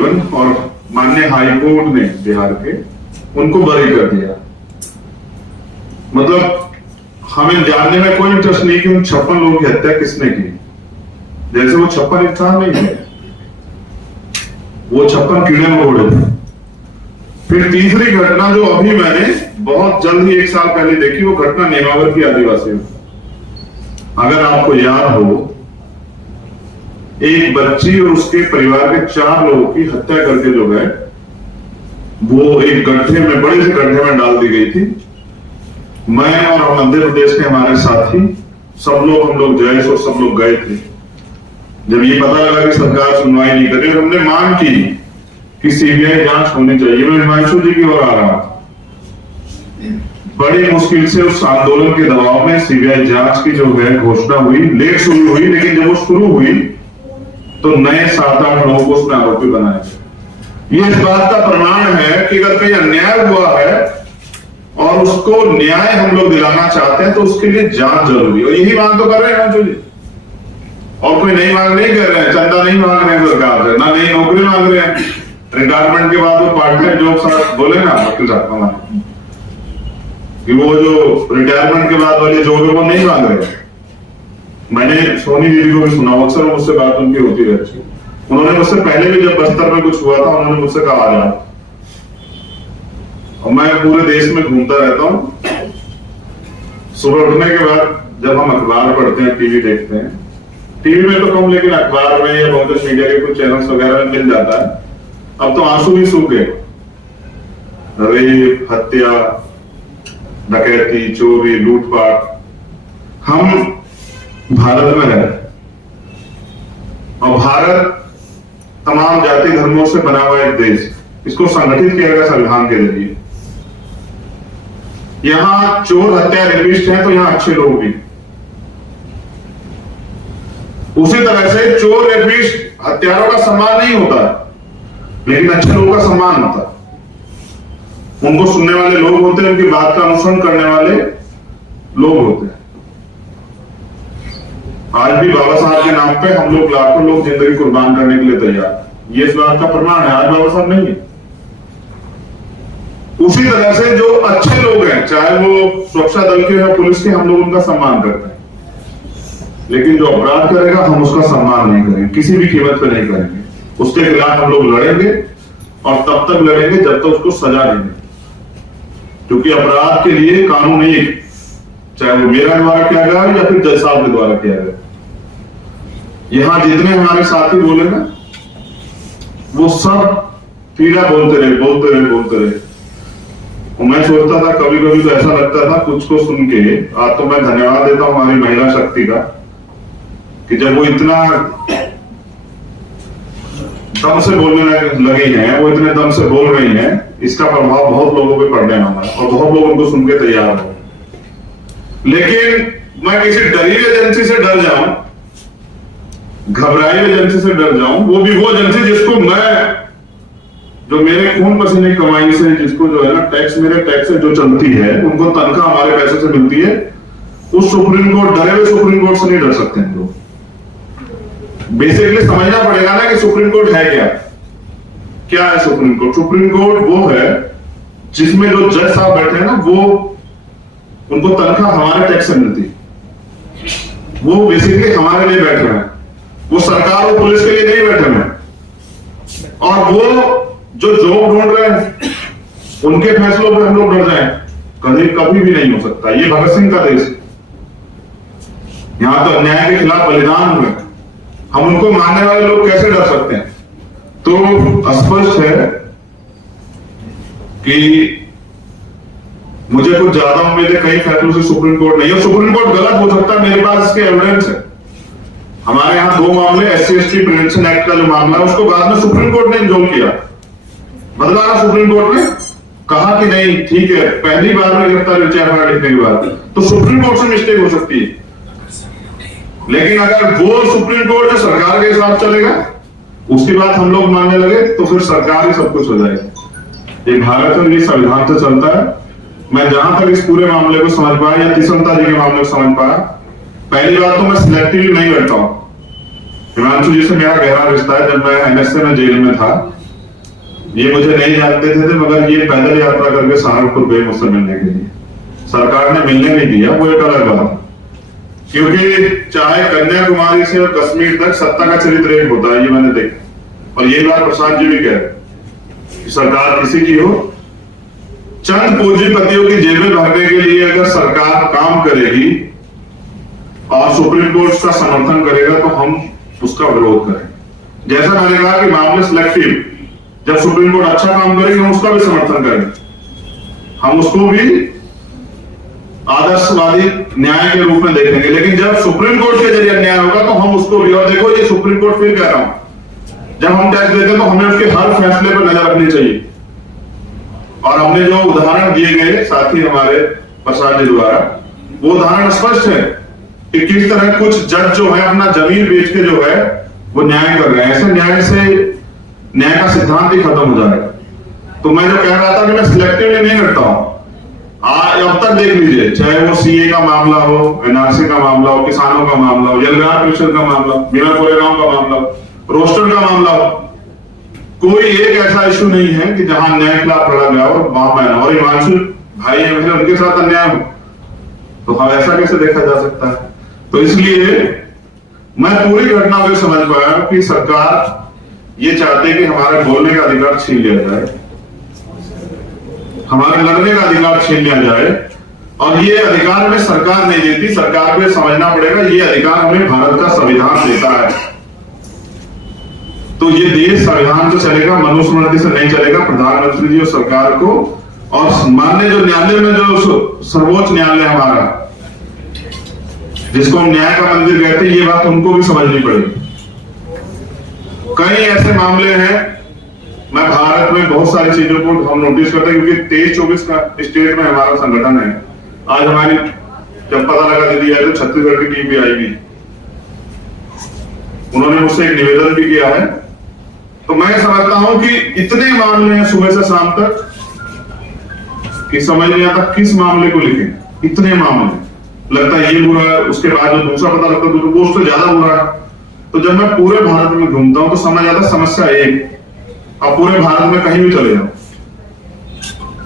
Even, और माननीय high court ने बिहार के उनको बरी कर दिया। मतलब हमें जानने में कोई इंटरेस्ट नहीं कि उन 56 लोगों की हत्या किसने की, जैसे वो 56 इंसान नहीं है, वो 56 कीड़े मकोड़े थे। फिर तीसरी घटना जो अभी मैंने बहुत जल्द ही 1 साल पहले देखी, वो घटना नेमावर की आदिवासी में। अगर आपको याद हो, एक बच्ची और उसके परिवार के 4 लोगों की हत्या करके जो है वो एक गड्ढे में, बड़े से गड्ढे में डाल दी गई थी। मैं और मध्य प्रदेश के हमारे साथी सब लोग, हम लोग जयेश और सब लोग गए थे। जब ये पता लगा कि सरकार सुनवाई नहीं कर रही, हमने मांग की कि सीबीआई जांच होनी चाहिए। मैं हिमांशु जी की ओर आ रहा हूं। बड़ी मुश्किल से उस आंदोलन के दबाव में सीबीआई जांच की जो है घोषणा हुई, लेट शुरू हुई, लेकिन जब वो शुरू हुई तो नए 7-8 लोगों को उसमें आरोपी बनाया। ये इस बात का प्रमाण है कि अगर कहीं अन्याय हुआ है और उसको न्याय हम लोग दिलाना चाहते हैं तो उसके लिए जांच जरूरी है। और यही मांग तो कर रहे हैं जी, और कोई नई मांग नहीं कर रहे हैं, चंदा नहीं मांग रहे हैं सरकार से, ना नई नौकरी मांग रहे हैं। रिटायरमेंट के बाद वो पार्ट टाइम जॉब साथ बोले ना वकील साहब हमारे, कि वो जो रिटायरमेंट के बाद वाली जॉब है वो नहीं मांग रहे। मैंने सोनी दीदी को भी सुना, अक्सर मुझसे बात उनकी होती रहती है। उन्होंने मुझसे पहले भी जब बस्तर में कुछ हुआ था, उन्होंने मुझसे कहा आ जाओ। और मैं पूरे देश में घूमता रहता हूं। सुबह उठने के बाद जब हम अखबार पढ़ते हैं, टीवी देखते हैं, टीवी में तो कम, लेकिन अखबार में या बहुत मीडिया के कुछ चैनल्स वगैरह में मिल जाता है। अब तो आंसू भी सूख गए। रेप, हत्या, डकैती, चोरी, लूटपाट। हम भारत में है और भारत तमाम जाति धर्मों से बना हुआ एक देश, इसको संगठित किया गया संविधान के जरिए। यहां चोर, हत्या, रेपिस्ट हैं तो यहां अच्छे लोग भी। उसी तरह से चोर, रेपिस्ट, हत्यारों का सम्मान नहीं होता, लेकिन अच्छे लोगों का सम्मान होता है। उनको सुनने वाले लोग होते हैं, उनकी बात का अनुसरण करने वाले लोग होते हैं। आज भी बाबा साहब के नाम पे हम लोग लाखों लोग जिंदगी कुर्बान करने के लिए तैयार। ये इस बात का प्रमाण है। आज बाबा साहब नहीं है। उसी तरह से जो अच्छे लोग हैं, चाहे वो सुरक्षा दल के या पुलिस के, हम लोग उनका सम्मान करते हैं। लेकिन जो अपराध करेगा हम उसका सम्मान नहीं करेंगे, किसी भी कीमत पर नहीं करेंगे। उसके खिलाफ हम लोग लड़ेंगे और तब तक लड़ेंगे जब तक उसको सजा देंगे। क्योंकि अपराध के लिए कानून एक, चाहे वो मेरा द्वारा किया गया या फिर जज साहब के द्वारा किया गया। यहां जितने हमारे साथी बोले ना, वो सब पीड़ा बोलते रहे, बोलते रहे, बोलते रहे। और मैं सोचता था, कभी कभी तो ऐसा लगता था कुछ को सुन के, आज तो मैं धन्यवाद देता हूं हमारी महिला शक्ति का, कि जब वो इतना दम से बोलने लगी हैं, वो इतने दम से बोल रही हैं, इसका प्रभाव बहुत लोगों पे पड़ने वाला है और बहुत लोग उनको सुन के तैयार हो। लेकिन मैं किसी डरी एजेंसी से डर जाऊं, घबराई एजेंसी से डर जाऊं, वो भी वो एजेंसी जिसको मैं, जो मेरे खून पसीने कमाई से, जिसको जो है ना टैक्स, मेरे टैक्स से जो चलती है, उनको तनख्वाह हमारे पैसे से मिलती है, उस सुप्रीम कोर्ट, डरे हुए सुप्रीम कोर्ट से नहीं डर सकते हैं लोग। बेसिकली समझना पड़ेगा ना कि सुप्रीम कोर्ट है क्या। क्या है सुप्रीम कोर्ट? सुप्रीम कोर्ट वो है जिसमें जो जज साहब बैठे हैं ना, वो उनको तनख्वाह हमारे टैक्स से मिलती है। वो बेसिकली हमारे लिए बैठे हैं, वो सरकार और पुलिस के लिए नहीं बैठे हैं। और वो जो जॉब ढूंढ रहे हैं, उनके फैसलों पर हम लोग डर जाएं, कभी भी नहीं हो सकता। ये भगत सिंह का देश, यहां तो अन्याय के खिलाफ बलिदान हुए, हम उनको मानने वाले लोग कैसे डर सकते हैं? तो स्पष्ट है कि मुझे कुछ ज्यादा उम्मीद है कई फैसलों से सुप्रीम कोर्ट नहीं, और सुप्रीम कोर्ट गलत हो सकता है, मेरे पास इसके एविडेंस है। हमारे यहां 2 मामले, SC/ST प्रिवेंशन एक्ट का जो मामला है, उसको बाद में सुप्रीम कोर्ट ने इंजोल किया, बदला ना सुप्रीम कोर्ट ने कहा कि नहीं ठीक है, पहली बार में गिरफ्तारी लिखने के बाद तो सुप्रीम कोर्ट से मिस्टेक हो सकती है। लेकिन अगर वो सुप्रीम कोर्ट जो सरकार के साथ चलेगा, उसकी बात हम लोग मानने लगे, तो फिर सरकार ही सब कुछ हो जाएगा। ये भारत में ये संविधान से चलता है। मैं जहां तक इस पूरे मामले को समझ पाया, या तिसंता जी के मामले को समझ पाया, पहली बात तो मैं सिलेक्टिव नहीं बैठता हूं। हिमांशु जी से मेरा गहरा रिश्ता है। जब मैं NSA में जेल में था, ये मुझे नहीं जानते थे मगर ये पैदल यात्रा करके सहारनपुर गए मुझसे मिलने के लिए। सरकार ने मिलने नहीं दिया, वो एक अलग बात, क्योंकि चाहे कन्याकुमारी से और कश्मीर तक सत्ता का चरित्र एक होता है, ये मैंने देखा। और ये बात प्रसाद जी भी कह रहे कि सरकार किसी की हो, चंद पूंजीपतियों की जेबें भरने के लिए अगर सरकार काम करेगी और सुप्रीम कोर्ट का समर्थन करेगा तो हम उसका विरोध करें। जैसा मैंने कहा कि मामले सिलेक्टिव, जब सुप्रीम कोर्ट अच्छा काम करेगी हम उसका भी समर्थन करेंगे, हम उसको भी आदर्शवादी न्याय के रूप में देखेंगे। लेकिन जब सुप्रीम कोर्ट के जरिए अन्याय होगा तो हम उसको भी, और देखो ये सुप्रीम कोर्ट फिर कह रहा हूं, जब हम टैक्स देते हैं तो हमें उसके हर फैसले पर नजर रखनी चाहिए। और हमने जो उदाहरण दिए गए साथी हमारे प्रसाद जी द्वारा, वो उदाहरण स्पष्ट है कि किस तरह कुछ जज जो है अपना जमीन बेच के जो है वो न्याय कर रहे हैं। ऐसे न्याय से न्याय का सिद्धांत ही खत्म हो जाएगा। तो मैं जो कह रहा था कि मैं सिलेक्टिवली नहीं करता हूं, अब तक देख लीजिए, चाहे वो सीए का मामला हो, एनआरसी का मामला हो, किसानों का मामला हो, जलगार परिषद का मामला, बिना कोरेगांव का मामला हो, रोस्टर का मामला हो, कोई एक ऐसा इशू नहीं है कि जहां अन्याय के खिलाफ लड़ा गया और वहां और हिमांशु भाई है उनके साथ अन्याय हो, तो हम ऐसा कैसे देखा जा सकता है। तो इसलिए मैं पूरी घटना को समझ पाया कि सरकार ये चाहती है कि हमारे बोलने का अधिकार छीन लिया जाए, हमारे लड़ने का अधिकार छीन लिया जाए। और ये अधिकार में सरकार नहीं देती, सरकार को समझना पड़ेगा ये अधिकार हमें भारत का संविधान देता है। तो ये देश संविधान से चलेगा, मनुस्मृति से नहीं चलेगा। प्रधानमंत्री जी और सरकार को और माननीय जो न्यायालय में जो सर्वोच्च न्यायालय हमारा, जिसको हम न्याय का मंदिर कहते हैं, ये बात उनको भी समझनी पड़ेगी। कई ऐसे मामले हैं, मैं भारत में बहुत सारी चीजों को हम नोटिस करते हैं, क्योंकि 23-24 का स्टेट में हमारा संगठन है। आज हमारी जब पता लगा दिल्ली आए तो छत्तीसगढ़ की टीम भी आई हुई, उन्होंने मुझसे एक निवेदन भी किया है। तो मैं समझता हूं कि इतने मामले हैं सुबह से शाम तक कि समझ नहीं आता किस मामले को लिखें। इतने मामले, लगता है ये बुरा है, उसके बाद जो दूसरा पता लगता है वो उससे ज्यादा बुरा है। तो जब मैं पूरे भारत में घूमता हूं तो समझ आता समस्या एक, अब पूरे भारत में कहीं भी चले जाओ,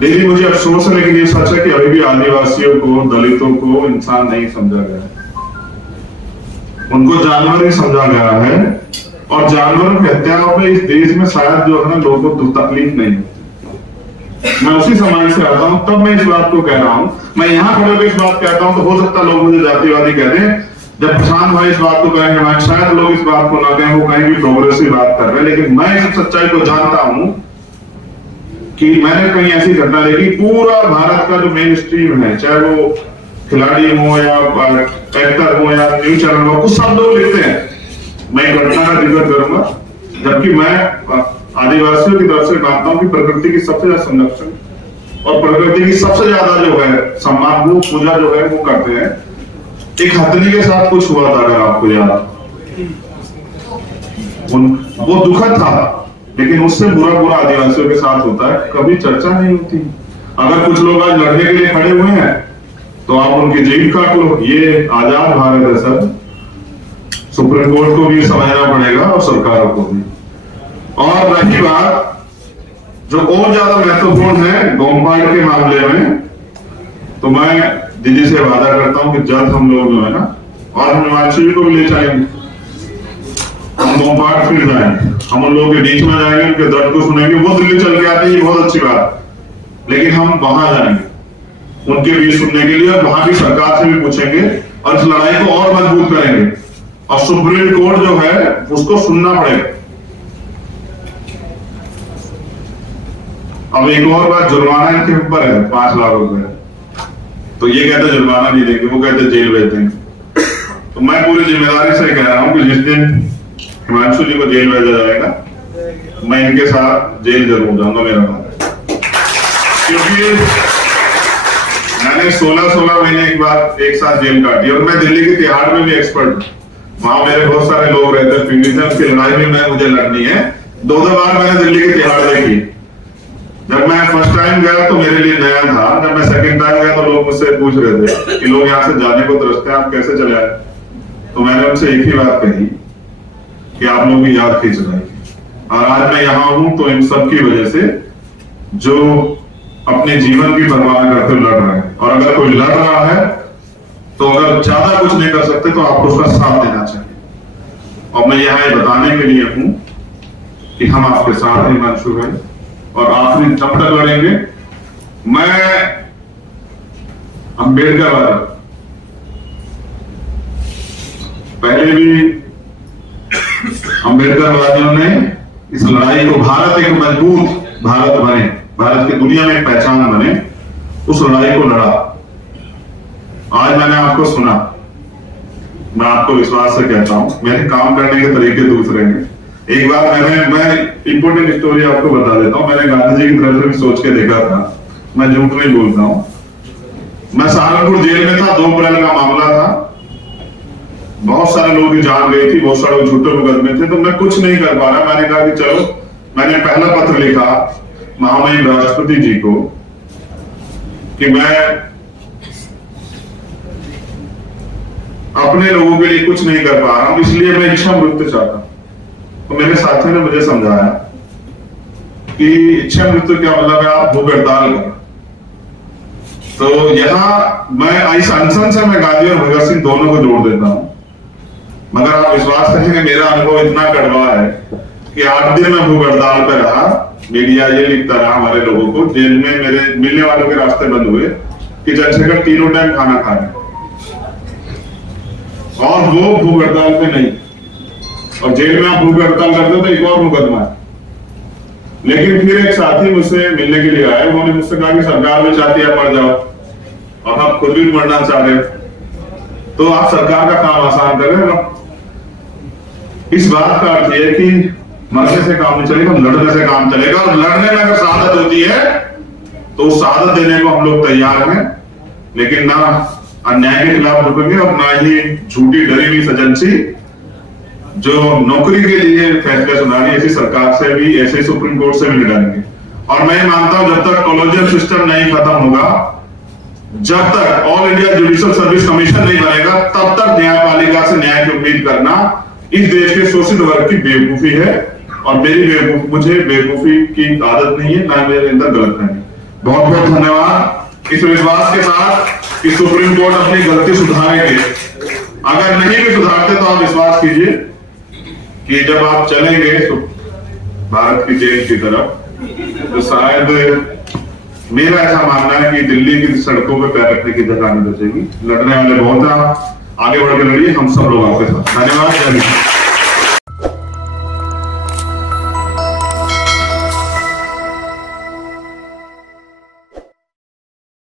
लेकिन मुझे अफसोस है, लेकिन ये सच है कि अभी भी आदिवासियों को, दलितों को इंसान नहीं समझा गया, उनको जानवर ही समझा गया है। और जानवरों की हत्याओं में इस देश में शायद जो है ना लोगों को तकलीफ नहीं है। मैं उसी समाज से आता हूं, तब मैं इस बात को कह रहा हूं। मैं यहां खड़े होकर इस बात कहता हूं तो हो सकता है लोग मुझे जातिवादी कह दें। जब प्रशांत भाई इस बात को कहेंगे, शायद लोग इस बात को ना कहें, वो कहीं भी प्रोग्रेसिव बात कर रहे हैं। लेकिन मैं इस सच्चाई को जानता हूं कि मैंने कहीं ऐसी घटना देखी, पूरा भारत का जो मेन स्ट्रीम है, चाहे वो खिलाड़ी हो या एक्टर हो या न्यूज चैनल हो, कुछ सब लोग लिखते हैं मैं घटना का जिक्र करूंगा। जबकि मैं आदिवासियों की तरफ से मानता हूं कि प्रकृति की सबसे ज्यादा संरक्षण और प्रकृति की सबसे ज्यादा जो है सम्मान, वो पूजा जो है वो करते हैं। एक हथनी के साथ कुछ हुआ था, अगर आपको याद, वो दुखद था, लेकिन उससे बुरा आदिवासियों के साथ होता है, कभी चर्चा नहीं होती। अगर कुछ लोग आज लड़ने के लिए खड़े हुए हैं तो आप उनकी जेब काट लो। ये आजाद भारत है सर, सुप्रीम कोर्ट को भी समझना पड़ेगा और सरकारों को भी। और रही बात जो और ज्यादा महत्वपूर्ण है गोमपाट के मामले में, तो मैं दीदी से वादा करता हूं कि जल्द हम लोग जो है ना, और हम हिमांशु को भी ले जाएंगे, हम गोमपाट फिर जाएंगे, हम उन लोगों के बीच में जाएंगे, उनके दर्द को सुनेंगे। वो दिल्ली चल के आते हैं, ये बहुत अच्छी बात, लेकिन हम वहां जाएंगे उनके बीच सुनने के लिए, और वहां भी सरकार से भी पूछेंगे और इस लड़ाई को और मजबूत करेंगे। और सुप्रीम कोर्ट जो है उसको सुनना पड़ेगा। अब एक और बात, जुर्माना इनके ऊपर है 5 लाख रुपए, तो ये कहते जुर्माना नहीं देंगे, वो कहते जेल भेज देंगे। तो मैं पूरी जिम्मेदारी से कह रहा हूं कि जिस दिन हिमांशु जी को जेल भेजा जाएगा, मैं इनके साथ जेल जरूर जाऊंगा, मेरा बात है। क्योंकि मैंने 16 महीने के बाद एक साथ जेल काटी, और मैं दिल्ली के तिहाड़ में भी एक्सपर्ट हूं। वहां मेरे बहुत सारे लोग रहते हैं, पीड़ित की लड़ाई में मुझे लड़नी है। 2 बार मैंने दिल्ली के तिहाड़ देखी। जब मैं फर्स्ट टाइम गया तो मेरे लिए नया था, जब मैं सेकंड टाइम गया तो लोग मुझसे पूछ रहे थे कि लोग यहाँ से जाने को तरसते हैं, आप कैसे चले आए। तो मैंने उनसे एक ही बात कही कि आप लोग की याद खींच रही, और आज मैं यहां हूं तो इन सब की वजह से, जो अपने जीवन की परवाह करते लड़ रहे हैं। और अगर कोई लड़ रहा है तो अगर ज्यादा कुछ नहीं कर सकते तो आपको उसका साथ देना चाहिए। और मैं यहां ये बताने के लिए हूं कि हम आपके साथ ही मंशूर हैं और आखिरी दम तक लड़ेंगे। मैं अम्बेडकरवादी, पहले भी अम्बेडकरवादियों ने इस लड़ाई को, भारत एक मजबूत भारत बने, भारत की दुनिया में एक पहचान बने, उस लड़ाई को लड़ा। आज मैंने आपको सुना, मैं आपको विश्वास से कहता हूं, मेरे काम करने के तरीके दूसरे हैं। एक बार मैं इंपोर्टेंट स्टोरी आपको बता देता हूं। मैंने गांधी जी की तरफ से भी सोच के देखा था, मैं झूठ नहीं बोलता हूं। मैं सहारनपुर जेल में था, 2 अप्रैल का मामला था, बहुत सारे लोगों की जान गई थी, बहुत सारे झूठे मुकदमे थे, तो मैं कुछ नहीं कर पा रहा। मैंने कहा कि चलो, मैंने पहला पत्र लिखा महामहिम राष्ट्रपति जी को कि मैं अपने लोगों के लिए कुछ नहीं कर पा रहा हूं, इसलिए मैं इच्छा मृत्यु चाहता हूं। तो मेरे साथियों ने मुझे समझाया कि इच्छा मृत्यु क्या मतलब है, आप भूख हड़ताल कर। तो यहां मैं इस अनशन से मैं गांधी और भगत सिंह दोनों को जोड़ देता हूं। मगर आप विश्वास करेंगे, मेरा अनुभव इतना कड़वा है कि 8 दिन में भूख हड़ताल पर रहा। मीडिया ये लिखता रहा हमारे लोगों को, जेल में मेरे मिलने वालों के रास्ते बंद हुए कि चंद्रशेखर 3 टाइम खाना खा रहे, और वो भूख हड़ताल पे नहीं। और जेल में आप भूख हड़ताल करते तो एक और मुकदमा है। लेकिन फिर एक साथी मुझसे मिलने के लिए आए, उन्होंने मुझसे कहा कि सरकार भी चाहती है मर जाओ और आप खुद भी मरना चाह रहे, तो आप सरकार का काम आसान करें। इस बात का अर्थ यह कि मरने से काम नहीं चलेगा, लड़ने से काम चलेगा। और लड़ने में अगर शहादत होती है तो उस शहादत देने को हम लोग तैयार हैं, लेकिन ना अन्याय के खिलाफ रुकेंगे और ना ही झूठी डरी हुई सजनसी जो नौकरी के लिए फैसले सुनानी, ऐसी सरकार से भी, ऐसे सुप्रीम कोर्ट से भी नहीं डरेंगे। और मैं मानता हूं जब तक कॉलेजियम सिस्टम नहीं खत्म होगा, जब तक all India judicial service commission नहीं बनेगा, तब तक न्यायपालिका से न्याय की उम्मीद करना इस देश के शोषित वर्ग की बेवकूफी है। और मुझे बेवकूफी की आदत नहीं है, ना मेरे अंदर गलत नहीं। बहुत बहुत धन्यवाद इस विश्वास के साथ कि सुप्रीम कोर्ट अपनी गलती सुधारेंगे। अगर नहीं भी सुधारते तो आप विश्वास कीजिए कि जब आप चलेंगे तो भारत की जेल की तरफ, तो शायद मेरा ऐसा मानना है कि दिल्ली की सड़कों पर पैर रखने की जगह नहीं बचेगी। लड़ने वाले बहुत हैं, आगे बढ़ के लड़िए, हम सब लोग आपके साथ। धन्यवाद।